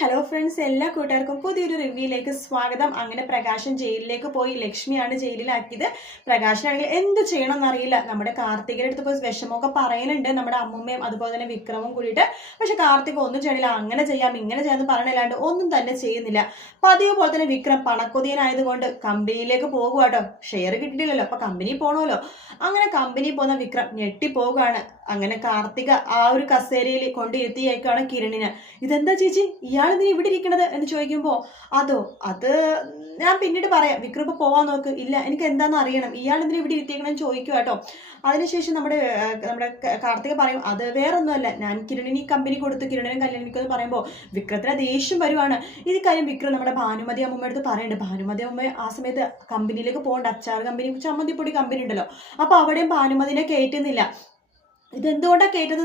Hello friends, എല്ലാ കൂട്ടുകാർക്കും പുതിയൊരു റിവ്യൂയിലേക്ക് സ്വാഗതം. അങ്ങനെ പ്രകാശൻ ജയിലിലേക്ക് പോയി. ലക്ഷ്മിയാണ് ജയിലിലാക്കിയത്. പ്രകാശനാണെങ്കിൽ എന്ത് ചെയ്യണം എന്നറിയില്ല. നമ്മുടെ കാർത്തികയുടെ അടുത്ത് പോയി വിഷമമൊക്കെ പറയുന്നുണ്ട്, നമ്മുടെ അമ്മൂമ്മയും അതുപോലെ തന്നെ വിക്രമും കൂടിയിട്ട്. പക്ഷെ കാർത്തിക് ഒന്നും ചെയ്യണില്ല. അങ്ങനെ ചെയ്യാം ഇങ്ങനെ ചെയ്യാമെന്ന് പറയണില്ലാണ്ട് ഒന്നും തന്നെ ചെയ്യുന്നില്ല. പതിവ് പോലെ തന്നെ വിക്രം പണക്കൊതിയനായതുകൊണ്ട് കമ്പനിയിലേക്ക് പോകുവാട്ടോ. ഷെയർ കിട്ടിയിട്ടില്ലല്ലോ, അപ്പൊ കമ്പനി പോകണമല്ലോ. അങ്ങനെ കമ്പനി പോകുന്ന വിക്രം ഞെട്ടിപ്പോവുകയാണ്. അങ്ങനെ കാർത്തിക ആ ഒരു കസേരയിൽ കൊണ്ടിരുത്തിയേക്കാണ് കിരണിന്. ഇതെന്താ ചേച്ചി, ഇയാൾ ഇതിന് ഇവിടെ ഇരിക്കണത് എന്ന് ചോദിക്കുമ്പോൾ, അത് ഞാൻ പിന്നീട് പറയാം, വിക്രം ഇപ്പൊ പോവാൻ നോക്ക്. ഇല്ല, എനിക്ക് എന്താണെന്ന് അറിയണം, ഇയാൾ ഇതിന് ഇവിടെ ഇരുത്തിയേക്കണെന്ന് ചോദിക്കും കേട്ടോ. അതിനുശേഷം നമ്മുടെ കാർത്തിക പറയും, അത് വേറൊന്നുമല്ല, ഞാൻ കിരണിന് ഈ കമ്പനി കൊടുത്ത് കിരണിനും കല്യാണിക്കുമെന്ന് പറയുമ്പോൾ വിക്രത്തിന് ദേഷ്യം വരുവാണ്. ഇത് കാര്യം വിക്രം നമ്മുടെ ഭാനുമതി അമ്മൂമ്മ അടുത്ത് പറയുന്നുണ്ട്. ഭാനുമതി അമ്മ ആ സമയത്ത് കമ്പനിയിലേക്ക് പോകണ്ട, അച്ചാർ കമ്പനി ചമ്മന്തിപ്പൊടി കമ്പനി ഉണ്ടല്ലോ, അപ്പൊ അവിടെയും ഭാനുമതിനെ കയറ്റുന്നില്ല. ഇതെന്തുകൊണ്ടാണ് കേട്ടത്,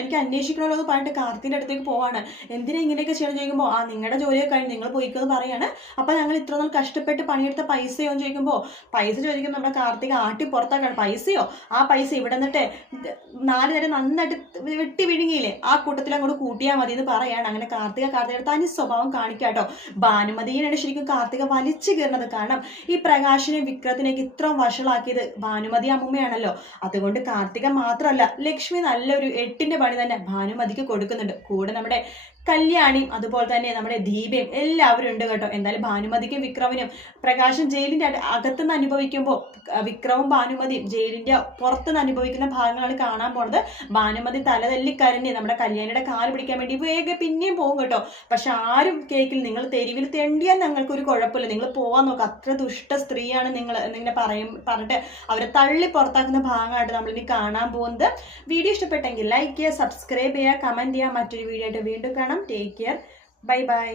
എനിക്ക് അന്വേഷിക്കണമല്ലോ എന്ന് പറഞ്ഞിട്ട് കാർത്തിൻ്റെ അടുത്തേക്ക് പോവാണ്. എന്തിനാ ഇങ്ങനെയൊക്കെ ചെയ്യണം ചോദിക്കുമ്പോൾ, നിങ്ങളുടെ ജോലിയൊക്കെ കഴിഞ്ഞ് നിങ്ങൾ പോയിക്കെന്ന് പറയാണ്. അപ്പം ഞങ്ങൾ ഇത്ര നാൾ കഷ്ടപ്പെട്ട് പണിയെടുത്ത പൈസയോ എന്ന് ചോദിക്കുമ്പോൾ, പൈസ ചോദിക്കുമ്പോൾ നമ്മുടെ കാർത്തിക ആട്ടി പുറത്താക്കാണ്. പൈസയോ, ആ പൈസ ഇവിടെ നിന്നിട്ട് 4 നേരം നന്നായിട്ട് വെട്ടി വിഴുങ്ങിയില്ലേ, ആ കൂട്ടത്തിൽ അങ്ങോട്ട് കൂട്ടിയാൽ മതി എന്ന് പറയാണ്. അങ്ങനെ കാർത്തികയുടെ തനി സ്വഭാവം കാണിക്കാട്ടോ. ഭാനുമതിയാണ് ശരിക്കും കാർത്തിക വലിച്ചു കയറുന്നത്. കാരണം ഈ പ്രകാശിനെ വിക്രത്തിനേക്ക് ഇത്രയും വഷളാക്കിയത് ഭാനുമതി അമ്മൂമ്മയാണല്ലോ. അതുകൊണ്ട് കാർത്തിക മാത്രമല്ല, ലക്ഷ്മി നല്ലൊരു 8ന്റെ പണി തന്നെ ഭാനുമതിക്ക് കൊടുക്കുന്നുണ്ട്. കൂടെ നമ്മുടെ കല്യാണിയും അതുപോലെ തന്നെ നമ്മുടെ ദീപയും എല്ലാവരും ഉണ്ട് കേട്ടോ. എന്തായാലും ഭാനുമതിക്കും വിക്രമിനും പ്രകാശൻ ജയിലിന്റെ അകത്തുനിന്ന് അനുഭവിക്കുമ്പോൾ വിക്രമും ഭാനുമതിയും ജയിലിന്റെ പുറത്തുനിന്ന് അനുഭവിക്കുന്ന ഭാഗങ്ങളാണ് കാണാൻ പോണത്. ഭാനുമതി തലതല്ലിക്കരഞ്ഞ് നമ്മുടെ കല്യാണിയുടെ കാല് പിടിക്കാൻ വേണ്ടി വേഗം പിന്നെയും പോകും കേട്ടോ. പക്ഷെ ആരും കേക്കിൽ, നിങ്ങൾ തെരുവിൽ തെണ്ടിയാൽ ഞങ്ങൾക്കൊരു കുഴപ്പമില്ല, നിങ്ങൾ പോവാൻ നോക്കുക, അത്ര ദുഷ്ട സ്ത്രീയാണ് നിങ്ങൾ എന്നിങ്ങനെ പറഞ്ഞിട്ട് അവരെ തള്ളി പുറത്താക്കുന്ന ഭാഗമായിട്ട് നമ്മളിനി കാണാൻ പോകുന്നത്. വീഡിയോ ഇഷ്ടപ്പെട്ടെങ്കിൽ ലൈക്ക് ചെയ്യുക, സബ്സ്ക്രൈബ് ചെയ്യുക, കമന്റ് ചെയ്യുക. മറ്റൊരു വീഡിയോ ആയിട്ട് വീണ്ടും കാണാം. Take care, bye bye.